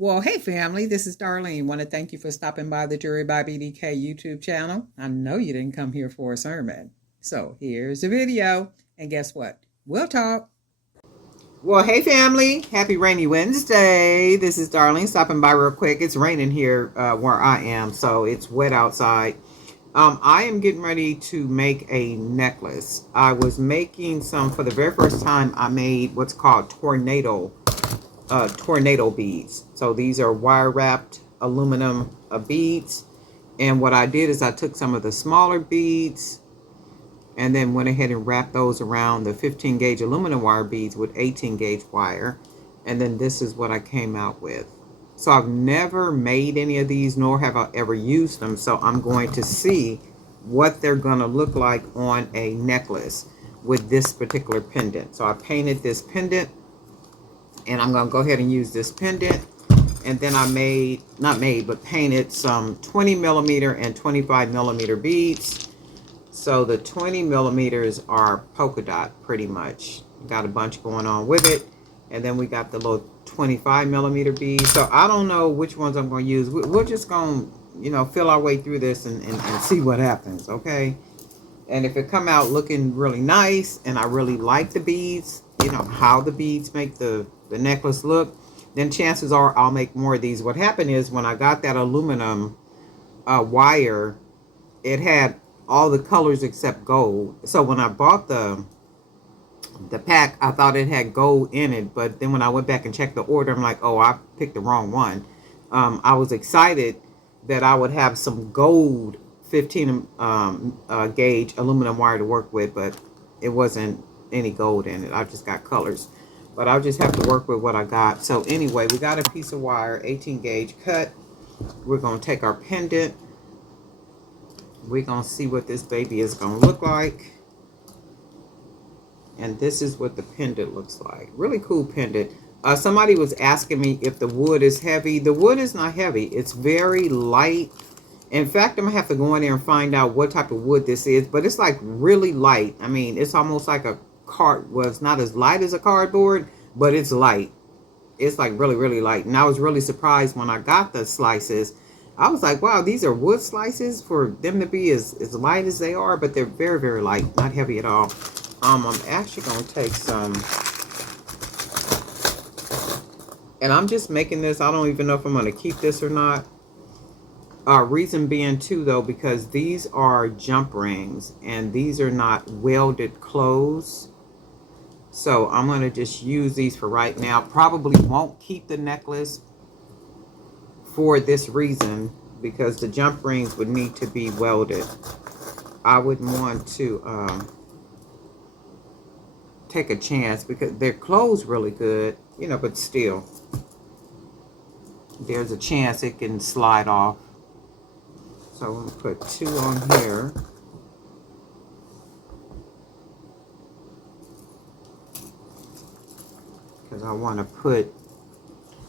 Well, hey family, this is Darlene. Want to thank you for stopping by the Jury by BDK YouTube channel. I know you didn't come here for a sermon. So here's the video. And guess what? We'll talk. Well, hey family, happy rainy Wednesday. This is Darlene stopping by real quick. It's raining here where I am, so it's wet outside. I am getting ready to make a necklace. I was making some for the very first time. I made what's called tornado beads. So these are wire wrapped aluminum beads. And what I did is I took some of the smaller beads and then went ahead and wrapped those around the 15 gauge aluminum wire beads with 18 gauge wire. And then this is what I came out with. So I've never made any of these, nor have I ever used them. So I'm going to see what they're going to look like on a necklace with this particular pendant. So I painted this pendant, and I'm going to go ahead and use this pendant. And then I painted some 20 millimeter and 25 millimeter beads. So the 20 millimeters are polka dot pretty much. Got a bunch going on with it. And then we got the little 25 millimeter beads. So I don't know which ones I'm going to use. We're just going to, feel our way through this and see what happens, okay? And if it come out looking really nice and I really like the beads, how the beads make the necklace look, then chances are I'll make more of these. What happened is when I got that aluminum wire, it had all the colors except gold. So when I bought the pack, I thought it had gold in it, but then when I went back and checked the order, I'm like, oh, I picked the wrong one. I was excited that I would have some gold 15 gauge aluminum wire to work with, but it wasn't any gold in it. I just got colors, but I'll just have to work with what I got. So anyway, we got a piece of wire, 18 gauge cut. We're going to take our pendant. We're going to see what this baby is going to look like. And this is what the pendant looks like. Really cool pendant. Somebody was asking me if the wood is heavy. The wood is not heavy. It's very light. In fact, I'm going to have to go in there and find out what type of wood this is. But it's like really light. I mean, it's almost like a card. Well, it's not as light as a cardboard, but it's light. It's like really, really light. And I was really surprised when I got the slices. I was like, wow, these are wood slices for them to be as light as they are. But they're very, very light. Not heavy at all. I'm actually going to take some, and I'm just making this. I don't even know if I'm going to keep this or not. Reason being too, though, because these are jump rings and these are not welded closed. So I'm going to just use these for right now. Probably won't keep the necklace for this reason, because the jump rings would need to be welded. I wouldn't want to take a chance because they're closed really good, but still there's a chance it can slide off. So I'm going to put 2 on here. Because I want to put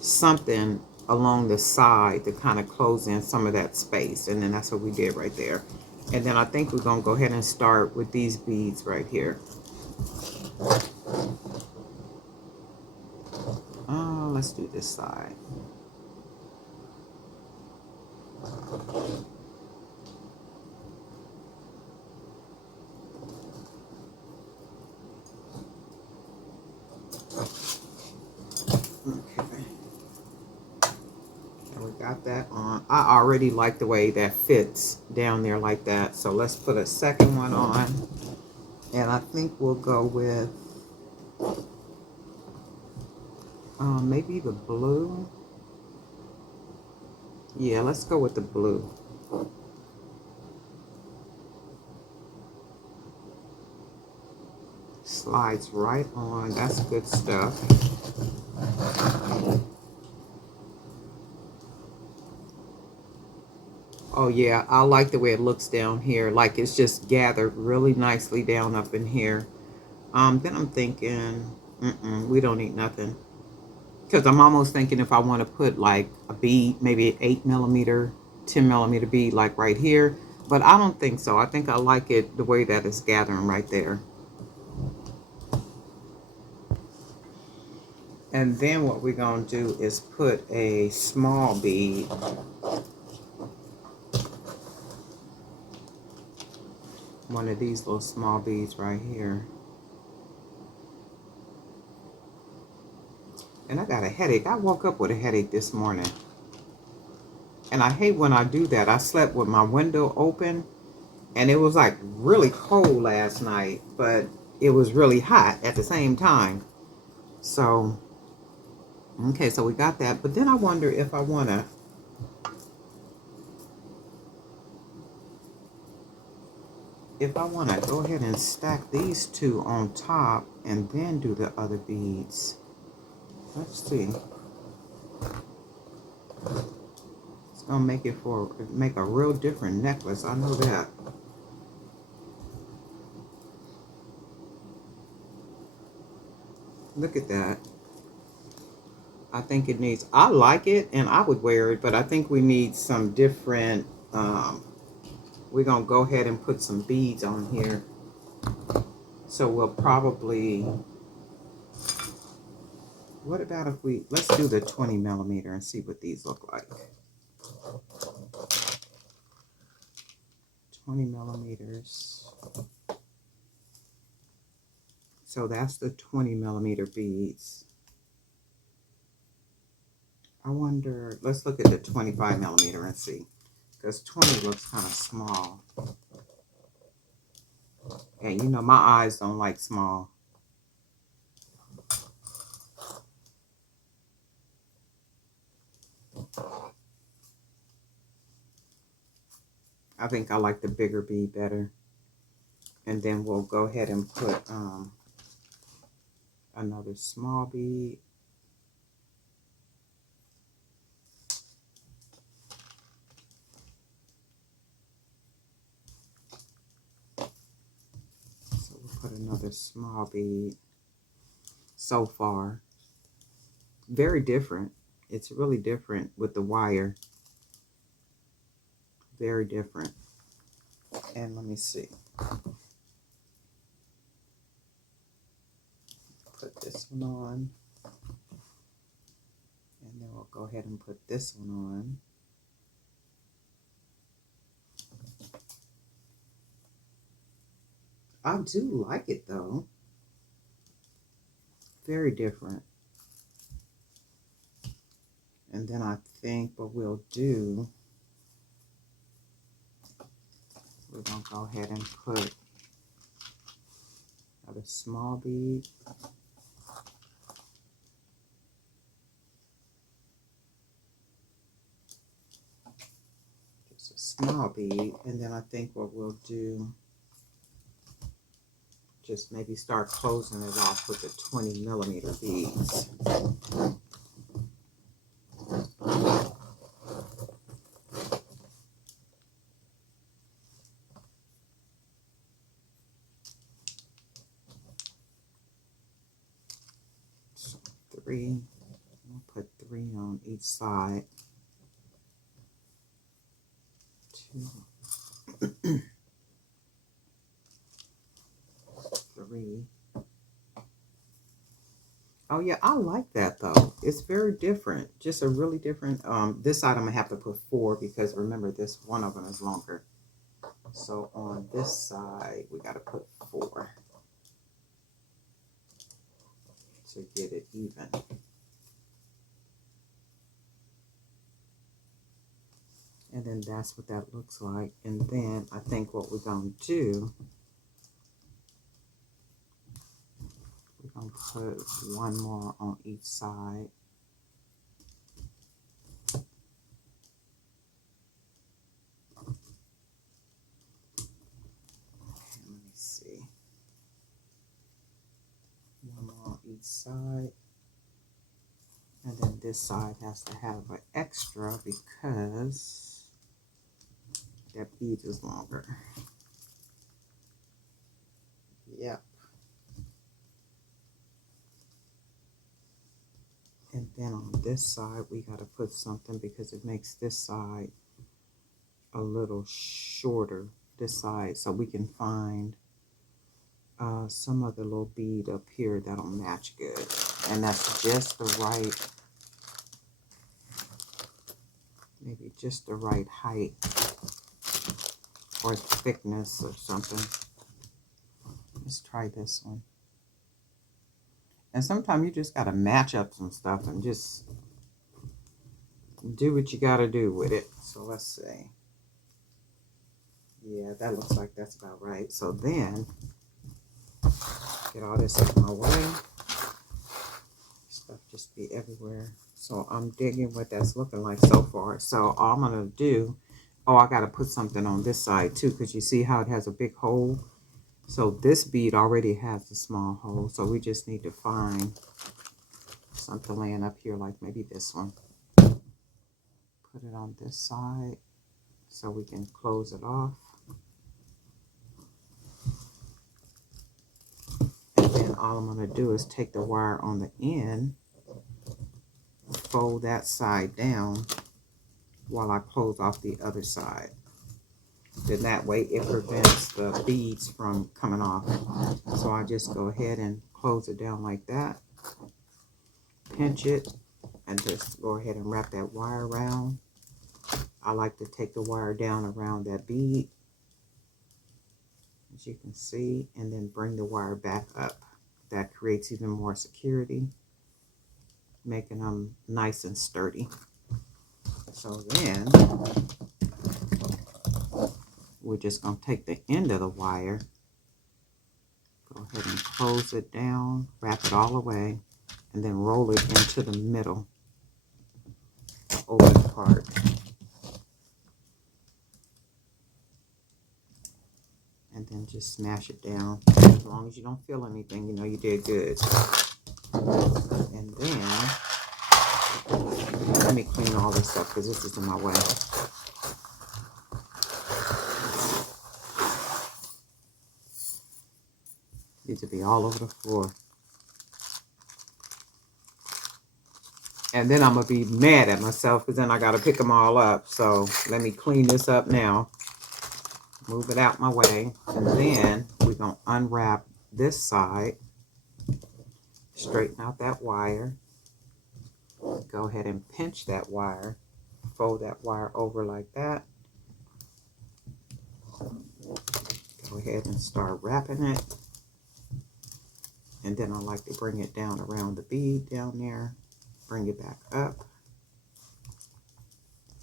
something along the side to kind of close in some of that space. And then that's what we did right there. And then I think we're going to go ahead and start with these beads right here. Let's do this side. Okay. And we got that on. I already like the way that fits down there like that. So let's put a second one on. And I think we'll go with maybe the blue. Yeah, let's go with the blue. Slides right on. That's good stuff. Oh yeah, I like the way it looks down here. Like it's just gathered really nicely down up in here. Then I'm thinking, we don't need nothing. Because I'm almost thinking if I want to put like a bead, maybe an 8 millimeter, 10 millimeter bead like right here. But I don't think so. I think I like it the way that it's gathering right there. And then what we're going to do is put a small bead. One of these little small beads right here. And I got a headache. I woke up with a headache this morning. And I hate when I do that. I slept with my window open. And it was like really cold last night. But it was really hot at the same time. So, okay, so we got that. But then I wonder if I want to. If I want to go ahead and stack these two on top and then do the other beads. Let's see. It's gonna make it make a real different necklace. I know that. Look at that. I think it needs. I like it and I would wear it, but I think we need some different. We're gonna go ahead and put some beads on here. So we'll probably. What about if let's do the 20 millimeter and see what these look like. 20 millimeters. So that's the 20 millimeter beads. I wonder, let's look at the 25 millimeter and see. Because 20 looks kind of small. And you know, my eyes don't like small. I think I like the bigger bead better. And then we'll go ahead and put another small bead. So we'll put another small bead. So far, very different. It's really different with the wire. Very different. And let me see. Put this one on. And then we'll go ahead and put this one on. I do like it though. Very different. And then I think what we'll do, we're going to go ahead and put another small bead. Just a small bead. And then I think what we'll do, just maybe start closing it off with the 20 millimeter beads. So 3, we'll put 3 on each side. 2, 3. Oh yeah, I like that though. It's very different. Just a really different. This side I'm gonna have to put 4 because remember this one of them is longer. So on this side we gotta put 4 to get it even. And then that's what that looks like. And then I think what we're gonna do, we're gonna put 1 more on each side. Each side, and then this side has to have an extra because that bead is longer. Yep. And then on this side we got to put something because it makes this side a little shorter, this side, so we can find some other little bead up here that'll match good. And that's just the right, maybe just the right height or thickness or something. Let's try this one. And sometimes you just got to match up some stuff and just do what you got to do with it. So let's see. Yeah, that looks like that's about right. So then, get all this out of my way. Stuff just be everywhere. So I'm digging what that's looking like so far. So all I'm going to do, oh, I got to put something on this side too, because you see how it has a big hole? So this bead already has a small hole. So we just need to find something laying up here, like maybe this one. Put it on this side so we can close it off. And then all I'm going to do is take the wire on the end, fold that side down while I close off the other side. Then that way it prevents the beads from coming off. So I just go ahead and close it down like that. Pinch it and just go ahead and wrap that wire around. I like to take the wire down around that bead, as you can see, and then bring the wire back up. That creates even more security, making them nice and sturdy. So then we're just going to take the end of the wire, go ahead and close it down, wrap it all the way, and then roll it into the middle, the open part. And then just smash it down. As long as you don't feel anything, you know you did good. And then, let me clean all this up because this is in my way. These will be all over the floor. And then I'm going to be mad at myself because then I got to pick them all up. So let me clean this up now. Move it out my way. And then we're going to unwrap this side. Straighten out that wire. Go ahead and pinch that wire. Fold that wire over like that. Go ahead and start wrapping it. And then I like to bring it down around the bead down there. Bring it back up.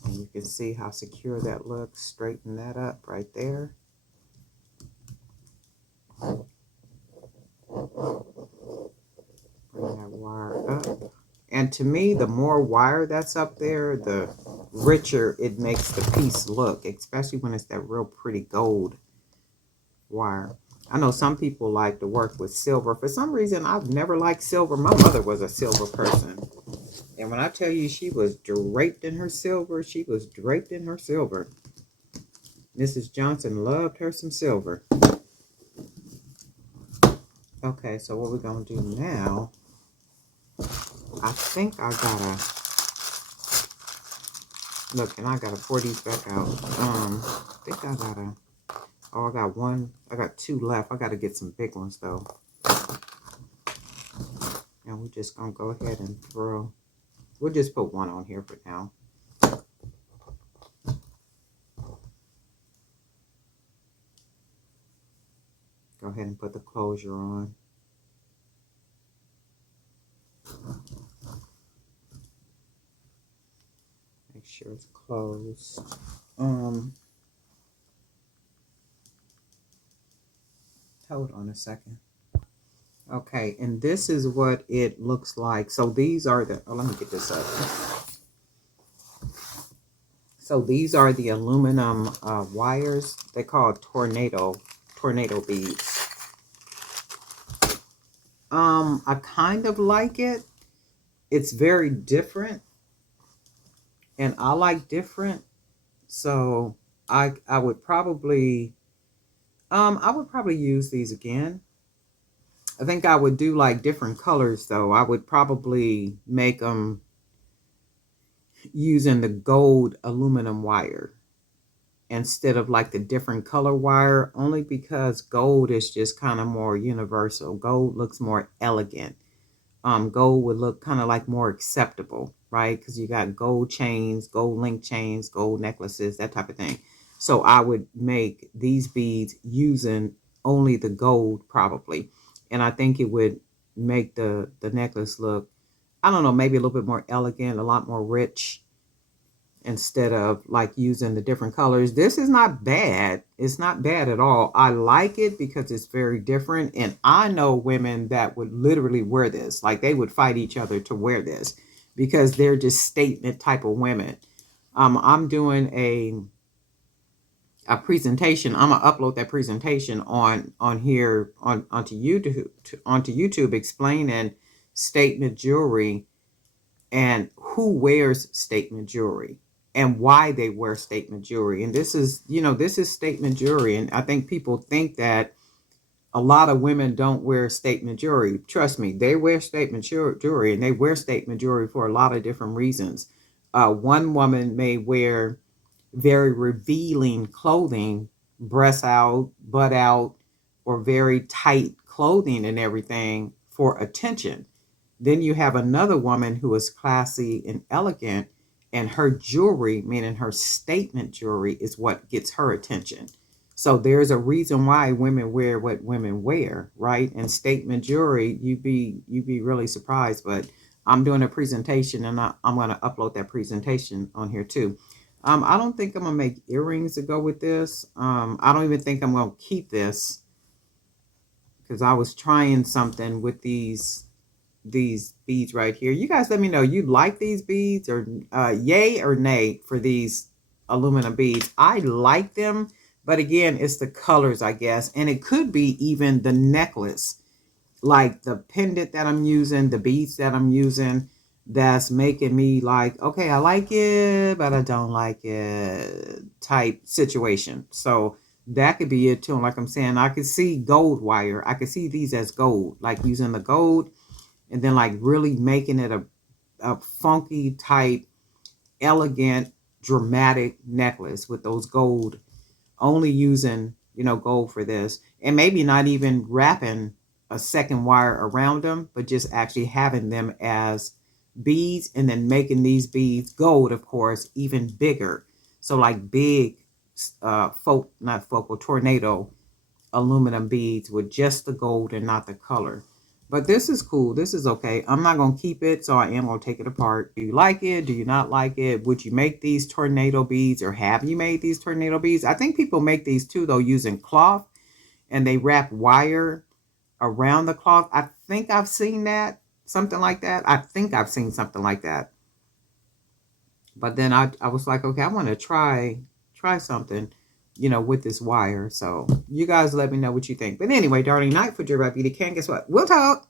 And you can see how secure that looks. Straighten that up right there. Bring that wire up. And to me, the more wire that's up there, the richer it makes the piece look, especially when it's that real pretty gold wire. I know some people like to work with silver. For some reason, I've never liked silver. My mother was a silver person. And when I tell you she was draped in her silver, she was draped in her silver. Mrs. Johnson loved her some silver. Okay, so what we're going to do now, I think I gotta, look, and I gotta pour these back out. I think I gotta, oh, I got one, I got two left. I gotta get some big ones though. And we're just gonna go ahead and throw, we'll just put one on here for now. Go ahead and put the closure on. Make sure it's closed. Hold on a second. Okay, and this is what it looks like. So these are the, oh, let me get this up. So these are the aluminum wires. They call tornado beads. I kind of like it. It's very different, and I like different. So I would probably use these again. I think I would do like different colors though. I would probably make them using the gold aluminum wire instead of like the different color wire, only because gold is just kind of more universal. Gold looks more elegant. gold would look kind of like more acceptable, right? Because you got gold chains, gold link chains, gold necklaces, that type of thing. So I would make these beads using only the gold probably. And I think it would make the necklace look, I don't know, maybe a little bit more elegant, a lot more rich, instead of like using the different colors. This is not bad. It's not bad at all. I like it because it's very different. And I know women that would literally wear this. Like they would fight each other to wear this because they're just statement type of women. I'm doing a presentation. I'm gonna upload that presentation on here onto YouTube explaining statement jewelry and who wears statement jewelry and why they wear statement jewelry. And this is, this is statement jewelry. And I think people think that a lot of women don't wear statement jewelry. Trust me, they wear statement jewelry, and they wear statement jewelry for a lot of different reasons. One woman may wear very revealing clothing, breast out, butt out, or very tight clothing and everything for attention. Then you have another woman who is classy and elegant, and her jewelry, meaning her statement jewelry, is what gets her attention. So there's a reason why women wear what women wear, right? And statement jewelry, you'd be really surprised. But I'm doing a presentation, and I'm going to upload that presentation on here too. I don't think I'm gonna make earrings to go with this. I don't even think I'm gonna keep this because I was trying something with these beads right here. You guys let me know, you like these beads, or yay or nay for these aluminum beads. I like them, but again, it's the colors, I guess. And it could be even the necklace, like the pendant that I'm using, the beads that I'm using, that's making me like, okay, I like it, but I don't like it type situation. So that could be it too. And like I'm saying, I could see gold wire. I could see these as gold, like using the gold and then like really making it a funky type, elegant, dramatic necklace with those gold, only using, gold for this. And maybe not even wrapping a second wire around them, but just actually having them as beads, and then making these beads gold, of course, even bigger. So like big, not focal, tornado aluminum beads with just the gold and not the color. But this is cool. This is okay. I'm not going to keep it, so I am going to take it apart. Do you like it? Do you not like it? Would you make these tornado beads, or have you made these tornado beads? I think people make these too, though, using cloth, and they wrap wire around the cloth. I think I've seen that, something like that. I think I've seen something like that. But then I was like, okay, I want to try something, with this wire. So you guys let me know what you think. But anyway, darling, night for J Rap Beauty. Can guess what? We'll talk.